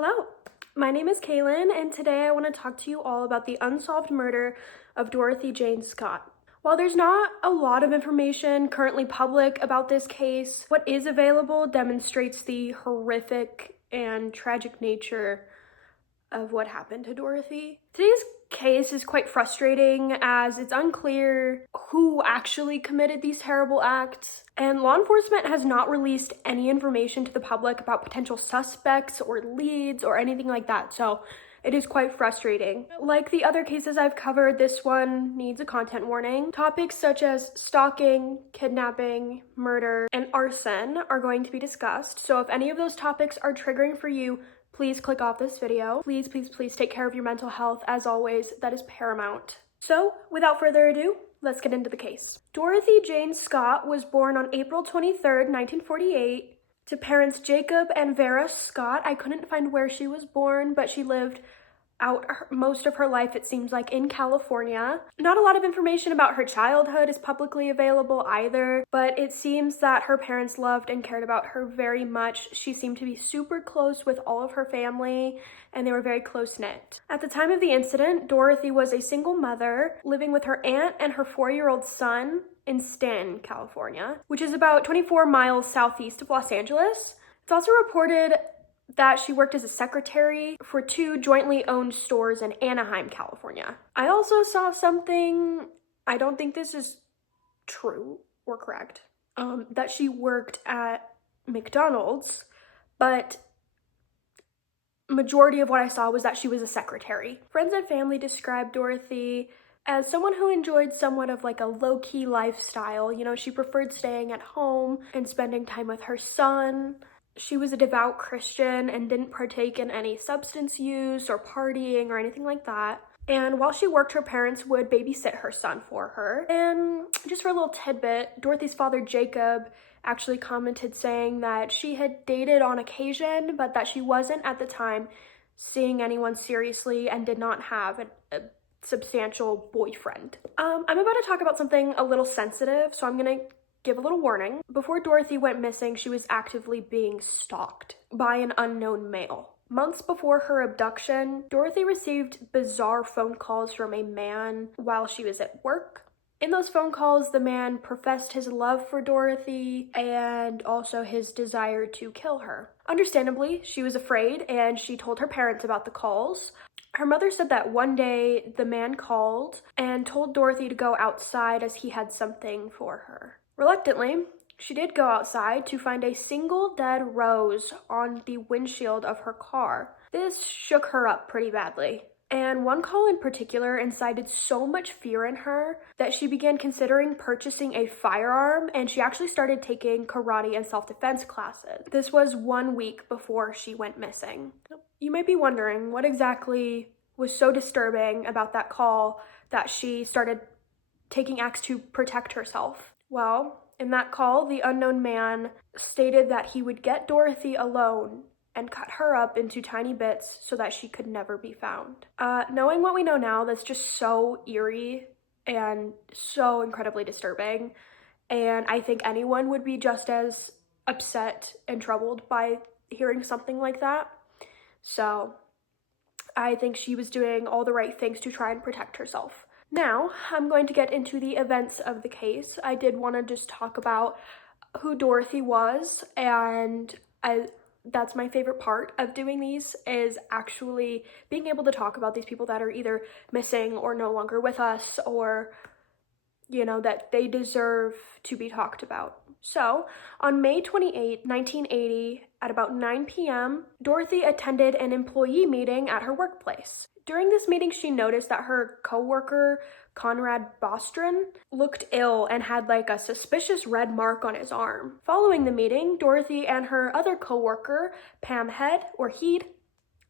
Hello, my name is Kaylyn, and today I want to talk to you all about the unsolved murder of Dorothy Jane Scott. While there's not a lot of information currently public about this case, what is available demonstrates the horrific and tragic nature of what happened to Dorothy. Today's case is quite frustrating as it's unclear who actually committed these terrible acts, and law enforcement has not released any information to the public about potential suspects or leads or anything like that, so it is quite frustrating. Like the other cases I've covered, this one needs a content warning. Topics such as stalking, kidnapping, murder, and arson are going to be discussed, so if any of those topics are triggering for you, please click off this video. Please take care of your mental health. As always, that is paramount. So, without further ado, let's get into the case. Dorothy Jane Scott was born on April 23rd, 1948, to parents Jacob and Vera Scott. I couldn't find where she was born, but she lived out most of her life, it seems like, in California. Not a lot of information about her childhood is publicly available either, but it seems that her parents loved and cared about her very much. She seemed to be super close with all of her family, and they were very close-knit. At the time of the incident, Dorothy was a single mother living with her aunt and her 4-year-old son in Stanton, California, which is about 24 miles southeast of Los Angeles. It's also reported that she worked as a secretary for 2 jointly owned stores in Anaheim, California. I also saw something, I don't think this is true or correct, that she worked at McDonald's, but majority of what I saw was that she was a secretary. Friends and family described Dorothy as someone who enjoyed somewhat of like a low-key lifestyle. You know, she preferred staying at home and spending time with her son. She was a devout Christian and didn't partake in any substance use or partying or anything like that. And while she worked, her parents would babysit her son for her. And just for a little tidbit, Dorothy's father, Jacob, actually commented saying that she had dated on occasion, but that she wasn't at the time seeing anyone seriously and did not have a substantial boyfriend. I'm about to talk about something a little sensitive, so I'm gonna give a little warning. Before Dorothy went missing, she was actively being stalked by an unknown male. Months before her abduction, Dorothy received bizarre phone calls from a man while she was at work. In those phone calls, the man professed his love for Dorothy and also his desire to kill her. Understandably, she was afraid and she told her parents about the calls. Her mother said that one day the man called and told Dorothy to go outside as he had something for her. Reluctantly, she did go outside to find a single dead rose on the windshield of her car. This shook her up pretty badly. And one call in particular incited so much fear in her that she began considering purchasing a firearm, and she actually started taking karate and self-defense classes. This was 1 week before she went missing. You might be wondering what exactly was so disturbing about that call that she started taking acts to protect herself. Well, in that call, the unknown man stated that he would get Dorothy alone and cut her up into tiny bits so that she could never be found. Knowing what we know now, that's just so eerie and so incredibly disturbing. And I think anyone would be just as upset and troubled by hearing something like that. So I think she was doing all the right things to try and protect herself. Now, I'm going to get into the events of the case. I did want to just talk about who Dorothy was, and that's my favorite part of doing these, is actually being able to talk about these people that are either missing or no longer with us, or, you know, that they deserve to be talked about. So, on May 28, 1980, at about 9 p.m., Dorothy attended an employee meeting at her workplace. During this meeting, she noticed that her coworker, Conrad Bostron, looked ill and had like a suspicious red mark on his arm. Following the meeting, Dorothy and her other coworker, Pam Head, or Heed,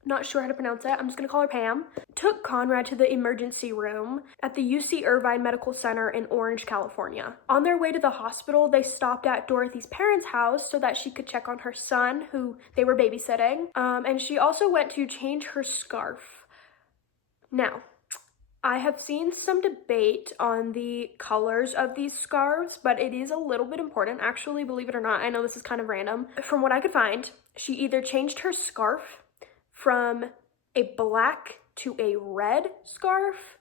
not sure how to pronounce it, I'm just gonna call her Pam, took Conrad to the emergency room at the UC Irvine Medical Center in Orange, California. On their way to the hospital, they stopped at Dorothy's parents' house so that she could check on her son, who they were babysitting, and she also went to change her scarf. Now, I have seen some debate on the colors of these scarves, but it is a little bit important, actually, believe it or not. I know this is kind of random. From what I could find, she either changed her scarf from a black to a red scarf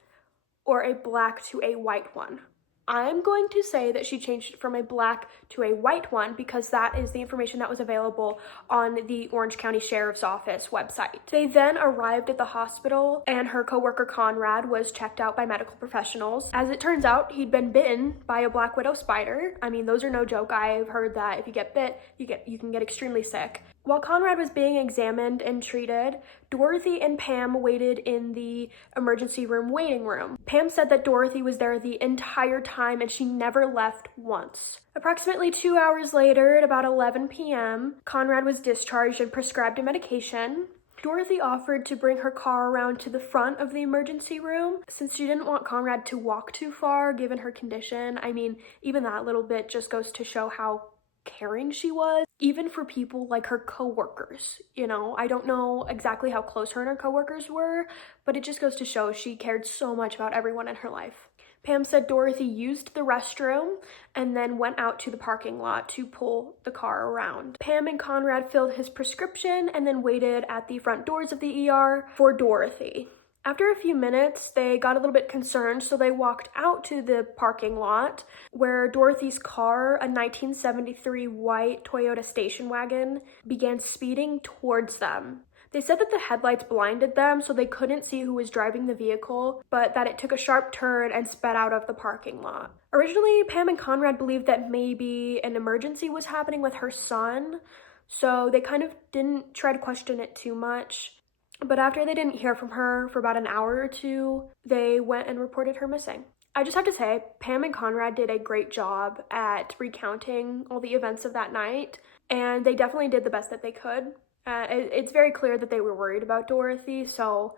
or a black to a white one. I'm going to say that she changed it from a black to a white one because that is the information that was available on the Orange County Sheriff's Office website. They then arrived at the hospital and her coworker Conrad was checked out by medical professionals. As it turns out, he'd been bitten by a black widow spider. I mean, those are no joke. I've heard that if you get bit, you can get extremely sick. While Conrad was being examined and treated, Dorothy and Pam waited in the emergency room waiting room. Pam said that Dorothy was there the entire time and she never left once. Approximately 2 hours later, at about 11 p.m., Conrad was discharged and prescribed a medication. Dorothy offered to bring her car around to the front of the emergency room since she didn't want Conrad to walk too far given her condition. I mean, even that little bit just goes to show how caring she was, even for people like her coworkers. You know, I don't know exactly how close her and her coworkers were, but it just goes to show she cared so much about everyone in her life. Pam said Dorothy used the restroom and then went out to the parking lot to pull the car around. Pam and Conrad filled his prescription and then waited at the front doors of the ER for Dorothy. After a few minutes, they got a little bit concerned, so they walked out to the parking lot where Dorothy's car, a 1973 white Toyota station wagon, began speeding towards them. They said that the headlights blinded them, so they couldn't see who was driving the vehicle, but that it took a sharp turn and sped out of the parking lot. Originally, Pam and Conrad believed that maybe an emergency was happening with her son, so they kind of didn't try to question it too much. But after they didn't hear from her for about an hour or two, they went and reported her missing. I just have to say, Pam and Conrad did a great job at recounting all the events of that night, and they definitely did the best that they could. It's very clear that they were worried about Dorothy, so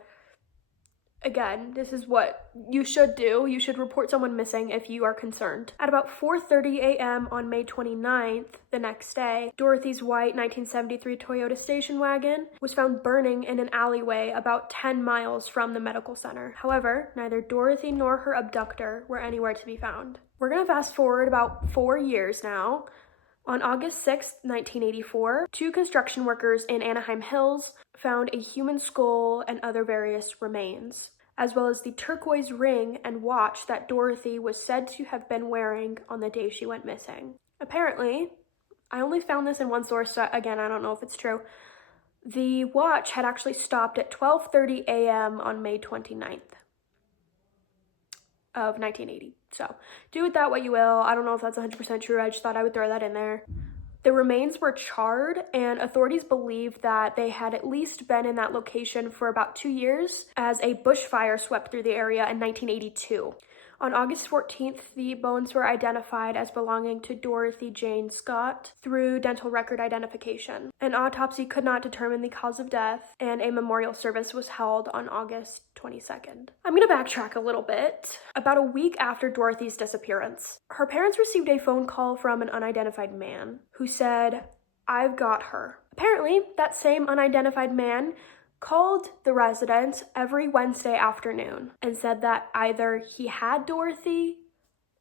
again, this is what you should do. You should report someone missing if you are concerned. At about 4:30 a.m. on May 29th, the next day, Dorothy's white 1973 Toyota station wagon was found burning in an alleyway about 10 miles from the medical center. However, neither Dorothy nor her abductor were anywhere to be found. We're gonna fast forward about 4 years now. On August 6, 1984, 2 construction workers in Anaheim Hills found a human skull and other various remains, as well as the turquoise ring and watch that Dorothy was said to have been wearing on the day she went missing. Apparently, I only found this in one source, so again, I don't know if it's true. The watch had actually stopped at 12:30 a.m. on May 29th of 1980. So do with that what you will. I don't know if that's 100% true. I just thought I would throw that in there. The remains were charred, and authorities believe that they had at least been in that location for about 2 years as a bushfire swept through the area in 1982. On August 14th, the bones were identified as belonging to Dorothy Jane Scott through dental record identification. An autopsy could not determine the cause of death, and a memorial service was held on August 22nd. I'm going to backtrack a little bit. About a week after Dorothy's disappearance, her parents received a phone call from an unidentified man who said, "I've got her." Apparently, that same unidentified man called the residence every Wednesday afternoon and said that either he had Dorothy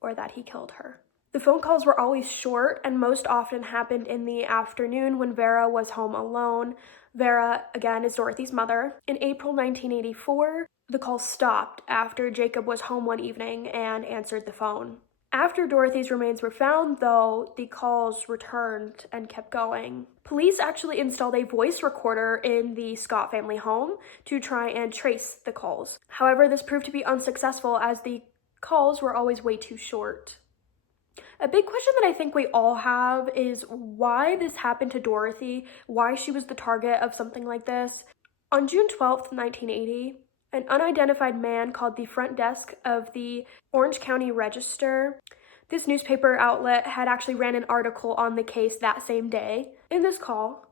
or that he killed her. The phone calls were always short and most often happened in the afternoon when Vera was home alone. Vera, again, is Dorothy's mother. In April 1984, the call stopped after Jacob was home one evening and answered the phone. After Dorothy's remains were found, though, the calls returned and kept going. Police actually installed a voice recorder in the Scott family home to try and trace the calls. However, this proved to be unsuccessful as the calls were always way too short. A big question that I think we all have is why this happened to Dorothy, why she was the target of something like this. On June 12th, 1980, an unidentified man called the front desk of the Orange County Register. This newspaper outlet had actually ran an article on the case that same day. In this call,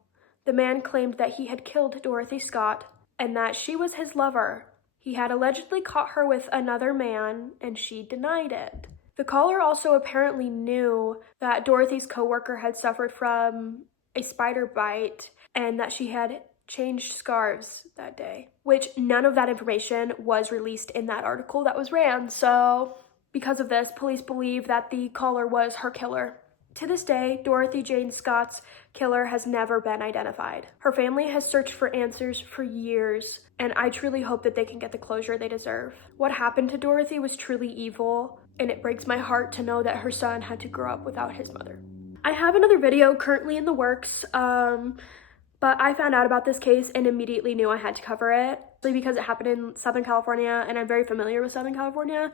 the man claimed that he had killed Dorothy Scott and that she was his lover. He had allegedly caught her with another man and she denied it. The caller also apparently knew that Dorothy's coworker had suffered from a spider bite and that she had changed scarves that day, which none of that information was released in that article that was ran. So because of this, police believe that the caller was her killer. To this day, Dorothy Jane Scott's killer has never been identified. Her family has searched for answers for years, and I truly hope that they can get the closure they deserve. What happened to Dorothy was truly evil, and it breaks my heart to know that her son had to grow up without his mother. I have another video currently in the works, but I found out about this case and immediately knew I had to cover it, because it happened in Southern California, and I'm very familiar with Southern California.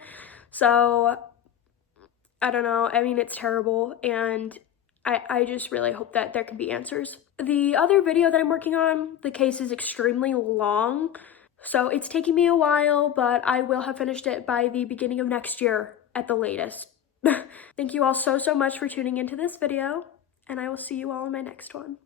So I don't know, I mean, it's terrible, and I just really hope that there can be answers. The other video that I'm working on, the case is extremely long, so it's taking me a while, but I will have finished it by the beginning of next year at the latest. Thank you all so much for tuning into this video, and I will see you all in my next one.